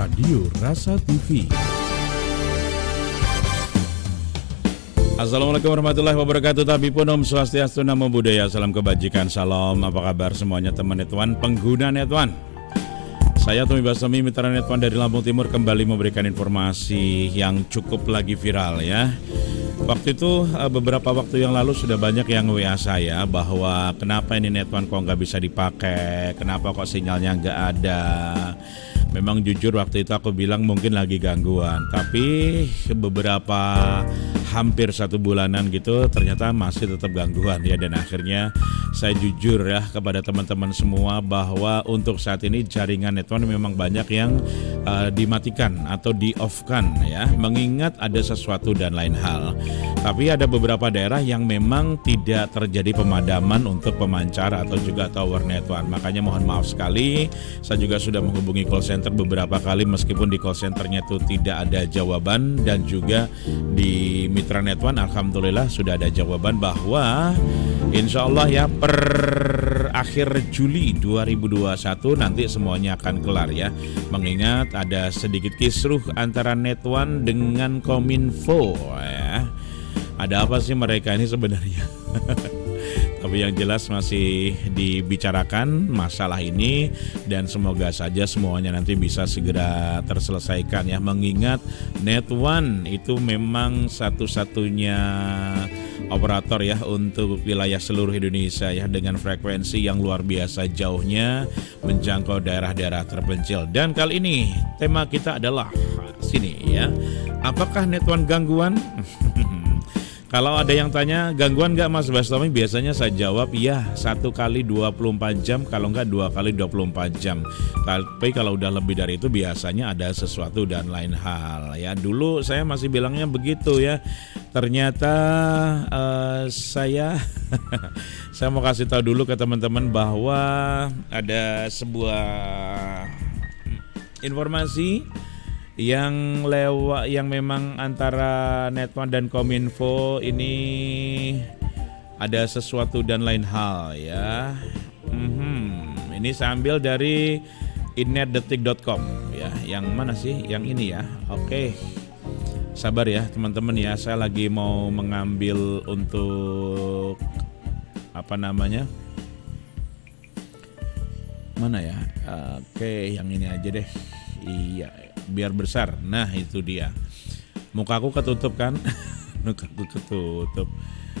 Radio Rasa TV. Assalamualaikum warahmatullahi wabarakatuh. Tabipun Om Swastiastu, Namo Buddhaya, salam kebajikan, salam. Apa kabar semuanya teman Netwan, pengguna Netwan? Saya Tommy Basami, mitra Netwan dari Lampung Timur, kembali memberikan informasi yang cukup lagi viral ya. Waktu itu beberapa waktu yang lalu sudah banyak yang WA saya bahwa kenapa ini Netwan kok nggak bisa dipakai, kenapa kok sinyalnya nggak ada. Memang jujur waktu itu aku bilang mungkin lagi gangguan, tapi beberapa hampir 1 bulanan gitu ternyata masih tetap gangguan ya. Dan akhirnya saya jujur ya kepada teman-teman semua bahwa untuk saat ini jaringan Netwan memang banyak yang dimatikan atau di-off-kan ya, mengingat ada sesuatu dan lain hal. Tapi ada beberapa daerah yang memang tidak terjadi pemadaman untuk pemancar atau juga tower Netwan. Makanya mohon maaf sekali, saya juga sudah menghubungi call center beberapa kali meskipun di call centernya itu tidak ada jawaban, dan juga di Mitra Netwan alhamdulillah sudah ada jawaban bahwa insya Allah ya per akhir Juli 2021 nanti semuanya akan kelar ya. Mengingat ada sedikit kisruh antara Netwan dengan Kominfo ya. Ada apa sih mereka ini sebenarnya? Tapi yang jelas masih dibicarakan masalah ini, dan semoga saja semuanya nanti bisa segera terselesaikan ya. Mengingat Netwan itu memang satu-satunya operator ya untuk wilayah seluruh Indonesia ya, dengan frekuensi yang luar biasa jauhnya menjangkau daerah-daerah terpencil. Dan kali ini tema kita adalah sini ya. Apakah Netwan gangguan? Kalau ada yang tanya gangguan nggak Mas Bastomi, biasanya saya jawab ya 1 kali 24 jam, kalau nggak 2 kali 24 jam. Tapi kalau udah lebih dari itu biasanya ada sesuatu dan lain hal ya. Dulu saya masih bilangnya begitu ya. Ternyata saya mau kasih tahu dulu ke teman-teman bahwa ada sebuah informasi yang memang antara Netwan dan Kominfo ini ada sesuatu dan lain hal ya. Ini saya ambil dari inetdetik.com ya. Yang mana sih? Yang ini ya. Oke. Sabar ya teman-teman ya. Saya lagi mau mengambil untuk apa namanya? Mana ya? Oke, yang ini aja deh. Iya, biar besar. Nah itu dia. Mukaku ketutup kan? Mukaku ketutup.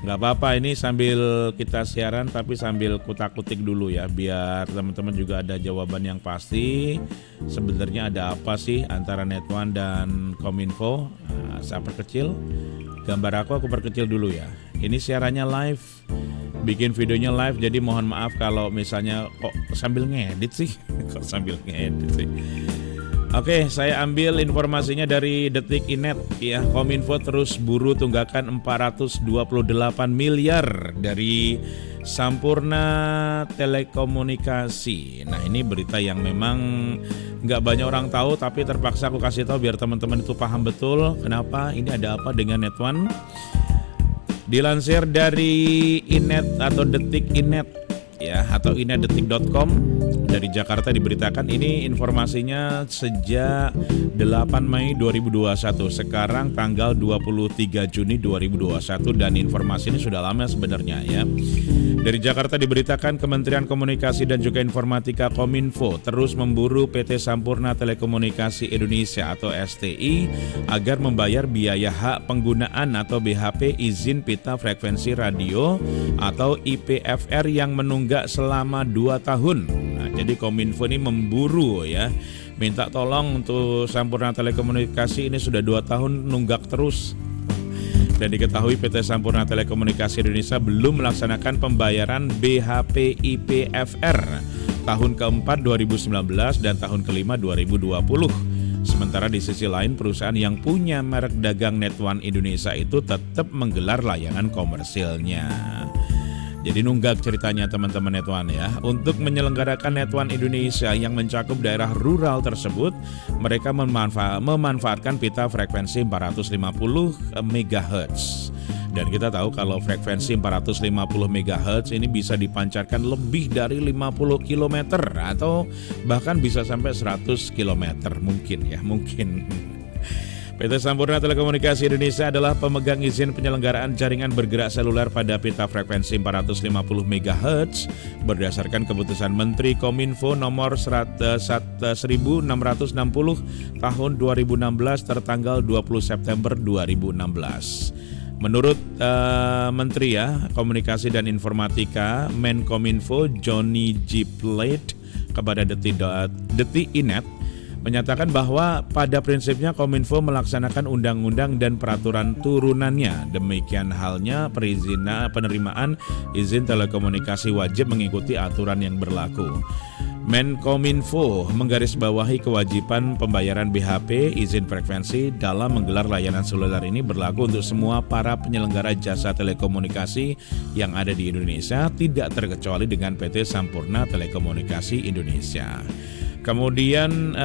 Gak apa-apa, ini sambil kita siaran tapi sambil kutak-kutik dulu ya, biar teman-teman juga ada jawaban yang pasti. Sebenarnya ada apa sih antara Netwan dan Kominfo? Saya perkecil gambar aku perkecil dulu ya. Ini siarannya live, bikin videonya live, jadi mohon maaf kalau misalnya kok sambil ngedit sih. Kok sambil ngedit sih. Oke, saya ambil informasinya dari Detik.net ya. Kominfo terus buru tunggakan 428 miliar dari Sampurna Telekomunikasi. Nah ini berita yang memang nggak banyak orang tahu, tapi terpaksa aku kasih tahu biar teman-teman itu paham betul kenapa ini ada apa dengan Netwan. Dilansir dari Inet atau Detik.net ya, atau inetdetik.com dari Jakarta diberitakan, ini informasinya sejak 8 Mei 2021, sekarang tanggal 23 Juni 2021, dan informasi ini sudah lama sebenarnya ya. Dari Jakarta diberitakan Kementerian Komunikasi dan juga Informatika Kominfo terus memburu PT Sampurna Telekomunikasi Indonesia atau STI agar membayar biaya hak penggunaan atau BHP izin pita frekuensi radio atau IPFR yang menunggak selama 2 tahun. Nah, jadi Kominfo ini memburu ya, minta tolong untuk Sampurna Telekomunikasi ini sudah 2 tahun nunggak terus. Dan diketahui PT Sampurna Telekomunikasi Indonesia belum melaksanakan pembayaran BHP IPFR tahun keempat 2019 dan tahun kelima 2020. Sementara di sisi lain perusahaan yang punya merek dagang Netwan Indonesia itu tetap menggelar layanan komersilnya. Jadi nunggak ceritanya teman-teman Netwan ya. Untuk menyelenggarakan Netwan Indonesia yang mencakup daerah rural tersebut, mereka memanfaatkan pita frekuensi 450 MHz. Dan kita tahu kalau frekuensi 450 MHz ini bisa dipancarkan lebih dari 50 km atau bahkan bisa sampai 100 km mungkin. PT Sampurna Telekomunikasi Indonesia adalah pemegang izin penyelenggaraan jaringan bergerak seluler pada pita frekuensi 450 MHz berdasarkan keputusan Menteri Kominfo nomor 1660 tahun 2016 tertanggal 20 September 2016. Menurut Menteri Komunikasi dan Informatika Menkominfo Johnny G. Plate kepada Detik.net menyatakan bahwa pada prinsipnya Kominfo melaksanakan undang-undang dan peraturan turunannya. Demikian halnya penerimaan izin telekomunikasi wajib mengikuti aturan yang berlaku. Menkominfo menggarisbawahi kewajiban pembayaran BHP izin frekuensi dalam menggelar layanan seluler ini berlaku untuk semua para penyelenggara jasa telekomunikasi yang ada di Indonesia, tidak terkecuali dengan PT Sampurna Telekomunikasi Indonesia. Kemudian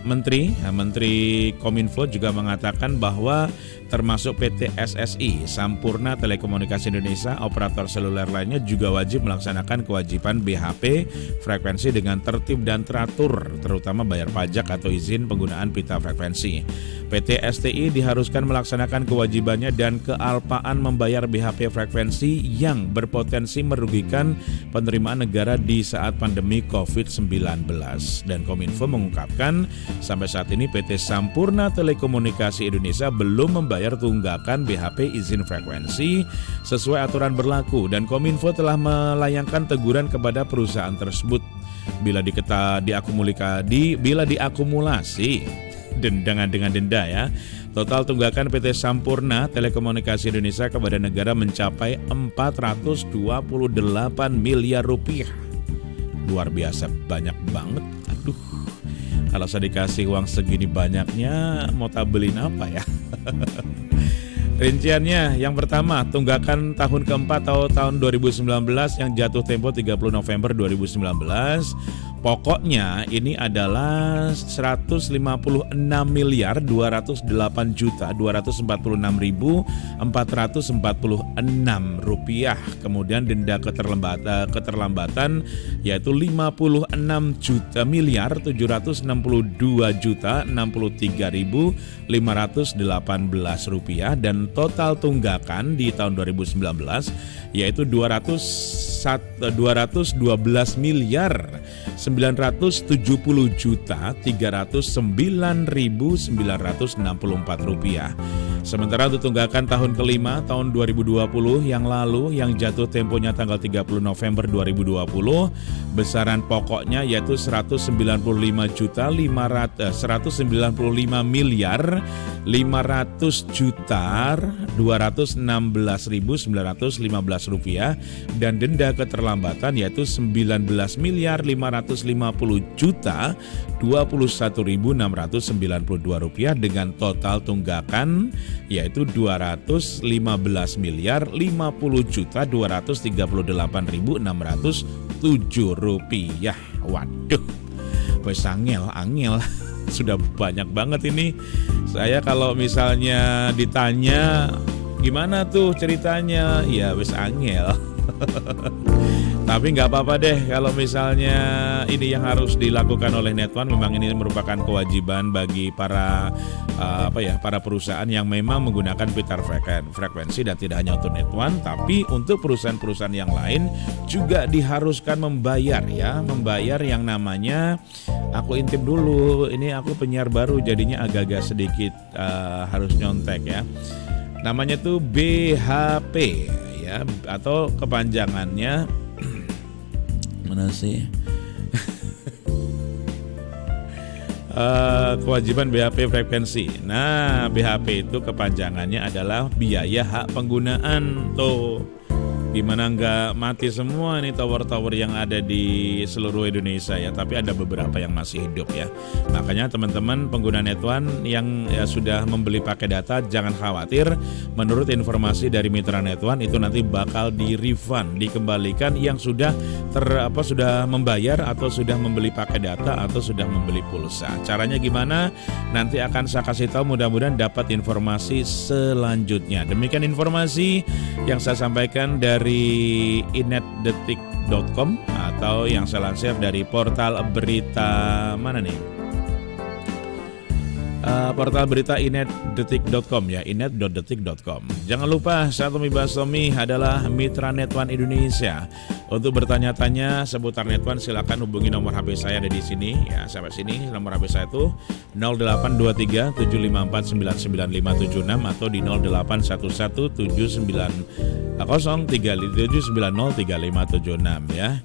Menteri Kominfo juga mengatakan bahwa termasuk PT SSI, Sampurna Telekomunikasi Indonesia, operator seluler lainnya juga wajib melaksanakan kewajiban BHP frekuensi dengan tertib dan teratur, terutama bayar pajak atau izin penggunaan pita frekuensi. PT STI diharuskan melaksanakan kewajibannya dan kealpaan membayar BHP frekuensi yang berpotensi merugikan penerimaan negara di saat pandemi COVID-19. Dan Kominfo mengungkapkan sampai saat ini PT Sampurna Telekomunikasi Indonesia belum membayar tunggakan BHP izin frekuensi sesuai aturan berlaku, dan Kominfo telah melayangkan teguran kepada perusahaan tersebut bila diakumulasi dengan denda Total tunggakan PT Sampurna Telekomunikasi Indonesia kepada negara mencapai 428 miliar rupiah. Luar biasa, banyak banget. Aduh, kalau saya dikasih uang segini banyaknya, mau tabelin apa ya? Rinciannya, yang pertama, tunggakan tahun keempat atau tahun 2019 yang jatuh tempo 30 November 2019. Pokoknya ini adalah 156 miliar 208 juta 246.446 rupiah. Kemudian denda keterlambatan yaitu 56 juta miliar 762 juta 63.518 rupiah, dan total tunggakan di tahun 2019 yaitu 212 miliar 970 juta 309.964 rupiah. Sementara untuk tunggakan tahun kelima tahun 2020 yang lalu yang jatuh temponya tanggal 30 November 2020, besaran pokoknya yaitu 195 miliar 500 juta 216.915 rupiah, dan denda keterlambatan yaitu 19 miliar 550 juta 21.692 rupiah, dengan total tunggakan yaitu 215 miliar 50 juta 238.607 rupiah. Waduh, wes angel sudah banyak banget ini. Saya kalau misalnya ditanya gimana tuh ceritanya, ya wes angel. Tapi nggak apa-apa deh kalau misalnya ini yang harus dilakukan oleh Netone. Memang ini merupakan kewajiban bagi para para perusahaan yang memang menggunakan pita frekuensi, dan tidak hanya untuk Netone, tapi untuk perusahaan-perusahaan yang lain juga diharuskan membayar yang namanya, aku intip dulu, ini aku penyiar baru jadinya agak-agak sedikit harus nyontek ya. Namanya tuh BHP ya, atau kepanjangannya mana sih? Kewajiban BHP frekuensi. Nah, BHP itu kepanjangannya adalah biaya hak penggunaan tuh. Gimana nggak mati semua nih tower-tower yang ada di seluruh Indonesia ya, tapi ada beberapa yang masih hidup ya. Makanya teman-teman pengguna Net1 yang sudah membeli paket data jangan khawatir. Menurut informasi dari mitra Net1 itu nanti bakal di-refund, dikembalikan yang sudah sudah membayar atau sudah membeli paket data atau sudah membeli pulsa. Caranya gimana? Nanti akan saya kasih tahu, mudah-mudahan dapat informasi selanjutnya. Demikian informasi yang saya sampaikan dari inetdetik.com atau yang saya lansir dari portal berita mana nih? Portal berita inetdetik.com ya, inet.detik.com. Jangan lupa saya Tommy Basomi adalah mitra Net1 Indonesia. Untuk bertanya-tanya seputar Net1 silakan hubungi nomor HP saya ada di sini ya, sampai sini nomor HP saya itu 0823 754 99576 atau di 0811 790357903576 ya.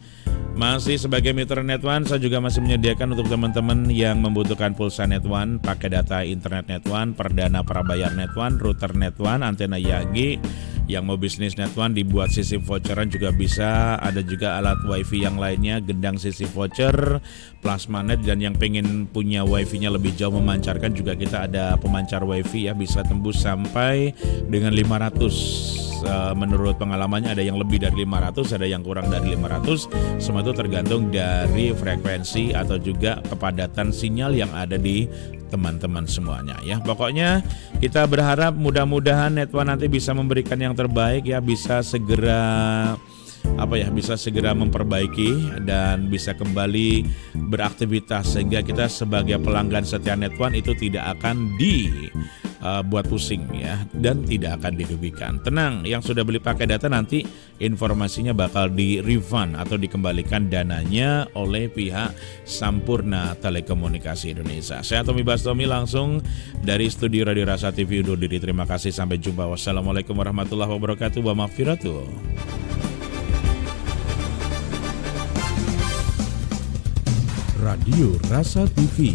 Masih sebagai mitra Net1, saya juga masih menyediakan untuk teman-teman yang membutuhkan pulsa Net1, pakai data internet Net1, perdana prabayar Net1, router Net1, antena Yagi. Yang mau bisnis Net1 dibuat sistem voucheran juga bisa. Ada juga alat wifi yang lainnya, gendang sisi voucher, plasma net, dan yang pengen punya wifi-nya lebih jauh memancarkan juga kita ada pemancar wifi ya, bisa tembus sampai dengan 500. Menurut pengalamannya ada yang lebih dari 500, ada yang kurang dari 500. Semua itu tergantung dari frekuensi atau juga kepadatan sinyal yang ada di teman-teman semuanya ya. Pokoknya kita berharap mudah-mudahan Net1 nanti bisa memberikan yang terbaik ya, bisa segera bisa segera memperbaiki dan bisa kembali beraktivitas sehingga kita sebagai pelanggan setia Net1 itu tidak akan buat pusing ya, dan tidak akan dirugikan. Tenang, yang sudah beli pakai data nanti informasinya bakal di-refund atau dikembalikan dananya oleh pihak Sampurna Telekomunikasi Indonesia. Saya Tommy Bastomi langsung dari studio Radio Rasa TV undur diri. Terima kasih, sampai jumpa. Wassalamualaikum warahmatullahi wabarakatuh. Wa maghfiratuh. Radio Rasa TV.